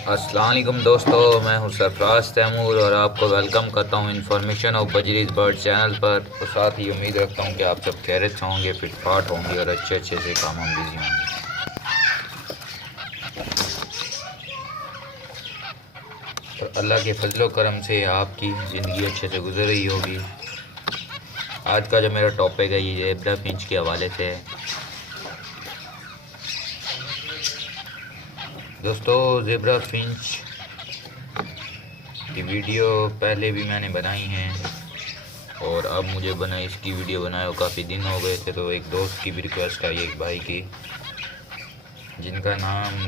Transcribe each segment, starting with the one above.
अस्सलाम वालेकुम दोस्तों, मैं हूं सरफराज तैमूर और आपको वेलकम करता हूं इन्फॉर्मेशन ऑफ बजरीज बर्ड चैनल पर। और साथ ही उम्मीद रखता हूं कि आप सब खैरियत से होंगे, फिट फाट होंगे और अच्छे अच्छे से काम में बिजी होंगे। और अल्लाह के फजलो करम से आपकी ज़िंदगी अच्छे से गुजर रही होगी। आज का जो मेरा टॉपिक है ये ज़ेब्रा फिंच के हवाले से है। दोस्तों, ज़ेब्रा फिंच की वीडियो पहले भी मैंने बनाई हैं और अब मुझे इसकी वीडियो बनाए हुए काफ़ी दिन हो गए थे। तो एक दोस्त की भी रिक्वेस्ट आई, एक भाई की, जिनका नाम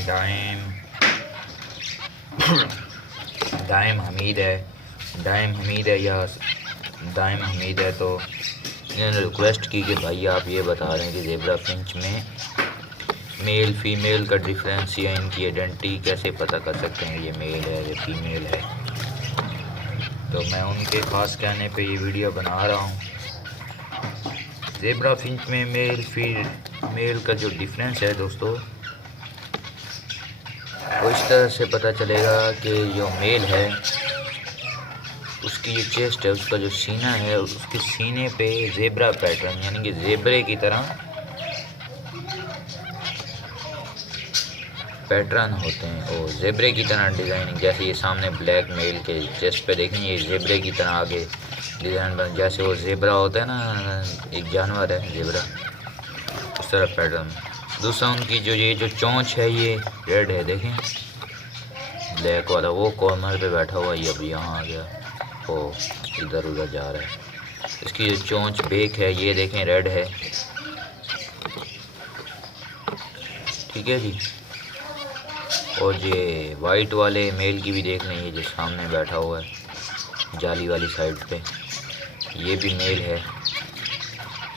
दाइम हमीद है। या दाइम हमीद है। तो इन्होंने रिक्वेस्ट की कि भाई आप ये बता रहे हैं कि ज़ेब्रा फिंच में मेल फीमेल का डिफरेंस या इनकी आइडेंटिटी कैसे पता कर सकते हैं, ये मेल है या फीमेल है। तो मैं उनके ख़ास कहने पे ये वीडियो बना रहा हूँ। ज़ेब्रा फिंच में मेल का जो डिफरेंस है दोस्तों, वो इस तरह से पता चलेगा कि जो मेल है उसकी जो चेस्ट है, उसका जो सीना है, उसके सीने पे ज़ेब्रा पैटर्न यानी कि ज़ेब्रे की तरह पैटर्न होते हैं और ज़ेब्रे की तरह डिज़ाइनिंग। जैसे ये सामने ब्लैक मेल के चेस्ट पे देखें, ये ज़ेब्रे की तरह आगे डिज़ाइन बन, जैसे वो ज़ेब्रा होता है ना, एक जानवर है ज़ेब्रा, उस तरह पैटर्न। दूसरा उनकी ये जो चोंच है ये रेड है, देखें ब्लैक वाला, वो कॉर्नर पे बैठा हुआ है, अब यहाँ आ गया, वो इधर उधर जा रहा है। इसकी जो चोंच बेक है ये देखें रेड है। ठीक है जी। और ये वाइट वाले मेल की भी देख लें, ये जो सामने बैठा हुआ है जाली वाली साइड पे, ये भी मेल है।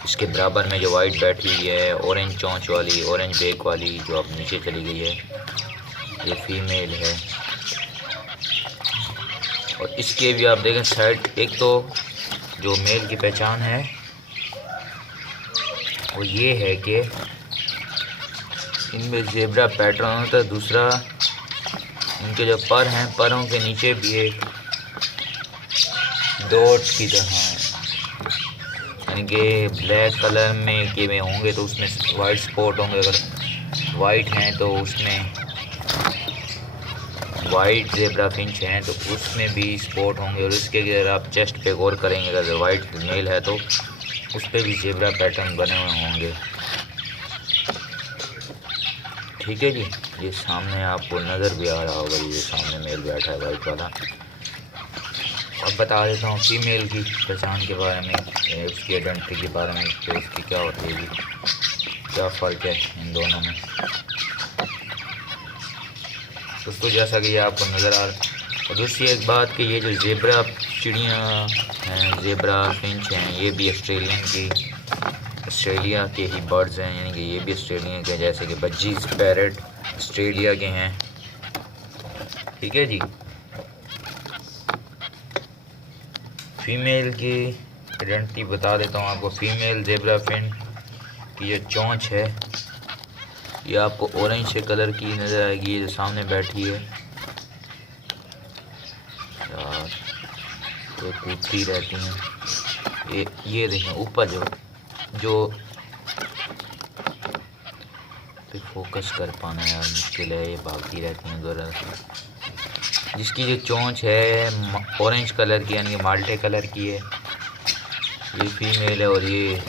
इसके बराबर में जो वाइट बैठी हुई है ऑरेंज चोंच वाली, ऑरेंज बेक वाली, जो अब नीचे चली गई है, ये फीमेल है। और इसके भी आप देखें साइड, एक तो जो मेल की पहचान है वो ये है कि इनमें ज़ेब्रा पैटर्न होता है। दूसरा इनके जो पर हैं, परों के नीचे भी एक डॉट की तरह है, यानी कि ब्लैक कलर में के में होंगे तो उसमें वाइट स्पॉट होंगे। अगर वाइट हैं तो उसमें वाइट ज़ेब्रा फिंच हैं तो उसमें भी स्पॉट होंगे। और इसके अगर आप चेस्ट पे गौर करेंगे, अगर वाइट मेल है तो उस पर भी ज़ेब्रा पैटर्न बने हुए होंगे। ठीक है जी। ये सामने आपको नज़र भी आ रहा होगा, ये सामने मेल बैठा है वाइट वाला। अब बता देता हूँ फीमेल की पहचान के बारे में, उसकी आइडेंटिटी के बारे में, तो इसकी क्या होती है, क्या फ़र्क है इन दोनों में। दोस्तों, जैसा कि ये आपको नज़र आ रहा है। और दूसरी एक बात कि ये जो ज़ेब्रा चिड़ियाँ हैं, ज़ेब्रा फिंच हैं, ये भी ऑस्ट्रेलिया के ही बर्ड्स हैं, यानी कि ये भी ऑस्ट्रेलिया के, जैसे कि बजीज पैरट ऑस्ट्रेलिया के हैं। ठीक है जी। फीमेल की आइडेंटिटी बता देता हूँ आपको। फीमेल ज़ेब्रा फिंच की जो चोंच है ये आपको ऑरेंज से कलर की नज़र आएगी, ये जो सामने बैठी है यार, तो कूदती रहती हैं। ये देखें ऊपर जो पे फोकस कर पाना यार मुश्किल है, ये भागती रहती हैं ज़रा। जिसकी जो चोंच है ऑरेंज कलर की यानी कि माल्टे कलर की है, ये फीमेल है। और ये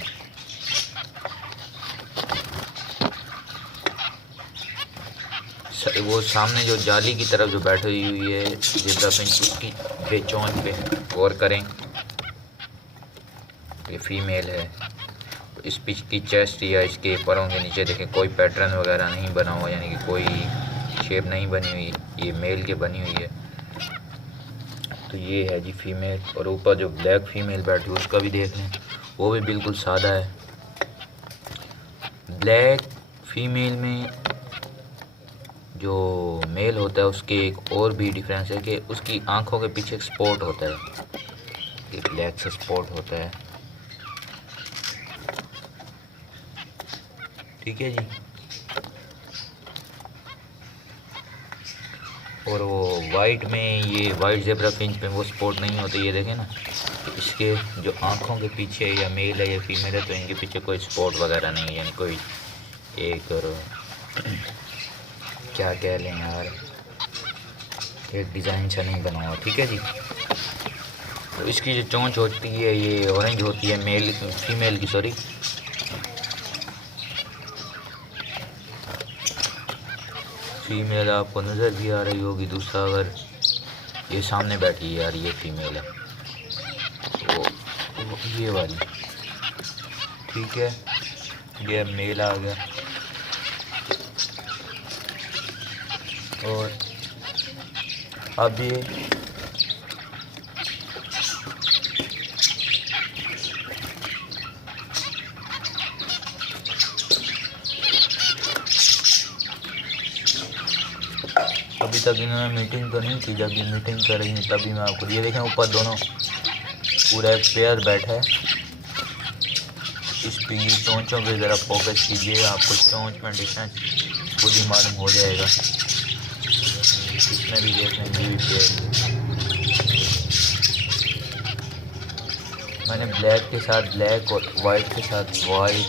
वो सामने जो जाली की तरफ जो बैठी हुई है ज़ेब्रा फिंच, उसकी पे चोंच पे गौर करें, ये फीमेल है। इस पिच की चेस्ट या इसके परों के नीचे देखें कोई पैटर्न वगैरह नहीं बना हुआ, यानी कि कोई शेप नहीं बनी हुई, ये मेल के बनी हुई है। तो ये है जी फीमेल। और ऊपर जो ब्लैक फीमेल बैठी है उसका भी देख लें, वो भी बिल्कुल सादा है। ब्लैक फीमेल में जो मेल होता है उसके एक और भी डिफरेंस है कि उसकी आंखों के पीछे एक स्पॉट होता है, कि ब्लैक से स्पॉट होता है। ठीक है जी। और वो वाइट में, ये वाइट ज़ेब्रा फिंच पे वो स्पॉट नहीं होते, ये देखें ना, इसके जो आँखों के पीछे या मेल है या फीमेल है तो इनके पीछे कोई स्पॉट वगैरह नहीं है, यानी कोई एक क्या कह लें यार, एक डिज़ाइन सा नहीं बना हुआ। ठीक है जी। तो इसकी जो चोंच होती है ये ऑरेंज होती है, मेल फीमेल की, सॉरी। फीमेल आपको नज़र भी आ रही होगी। दूसरा अगर ये सामने बैठी है यार, ये फीमेल है, वो ये वाली। ठीक है, ये मेल आ गया। और अब ये अभी तक इन्होंने मीटिंग तो नहीं की, जब ये मीटिंग करेंगे तभी मैं आपको, ये देखें ऊपर दोनों पूरा एक पेयर बैठा है। इस पे ये चोंचों पे ज़रा फोकस कीजिए, आपको चोंच में डिफरेंस खुद ही मालूम हो जाएगा। इसमें भी देख लें, ये भी पेयर, मैंने ब्लैक के साथ ब्लैक और वाइट के साथ वाइट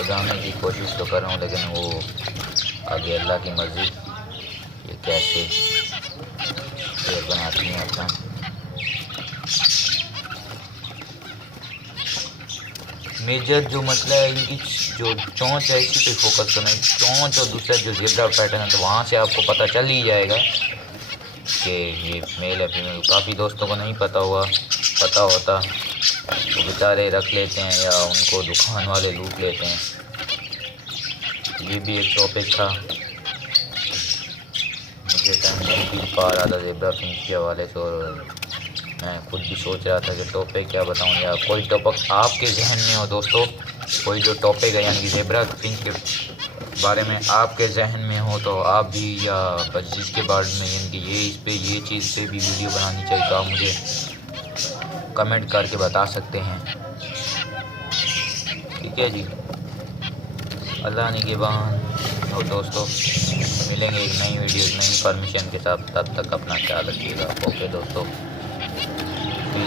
लगाने की कोशिश तो कर रहा हूँ, लेकिन वो आगे अल्लाह की मर्ज़ी ये कैसे पेयर बनाती हैं अपना। मेजर जो मसला है इनकी जो चोंच है, इसी पे फोकस करना है, चोंच और दूसरा जो ज़ेब्रा पैटर्न है, तो वहाँ से आपको पता चल ही जाएगा कि ये मेल है फीमेल। काफ़ी दोस्तों को नहीं पता होता तो बेचारे रख लेते हैं या उनको दुकान वाले लूट लेते हैं। ये भी एक टॉपिक था, मुझे टाइम नहीं पा रहा था ज़ेब्रा फिंच के हवाले से, और मैं खुद भी सोच रहा था कि टॉपिक क्या बताऊं, या कोई टॉपिक आपके जहन में हो दोस्तों, कोई जो टॉपिक है यानी कि ज़ेब्रा फिंच के बारे में आपके जहन में हो तो आप भी, या बस जिसके बारे में यानी कि ये इस पे ये चीज़ पे भी वीडियो बनानी चाहिए तो आप मुझे कमेंट करके बता सकते हैं। ठीक है जी। अल्लाह ने के बाद और दोस्तों मिलेंगे एक नई वीडियो, एक नई इन्फॉर्मेशन के साथ, तब तक अपना ख्याल रखिएगा। ओके दोस्तों, फिर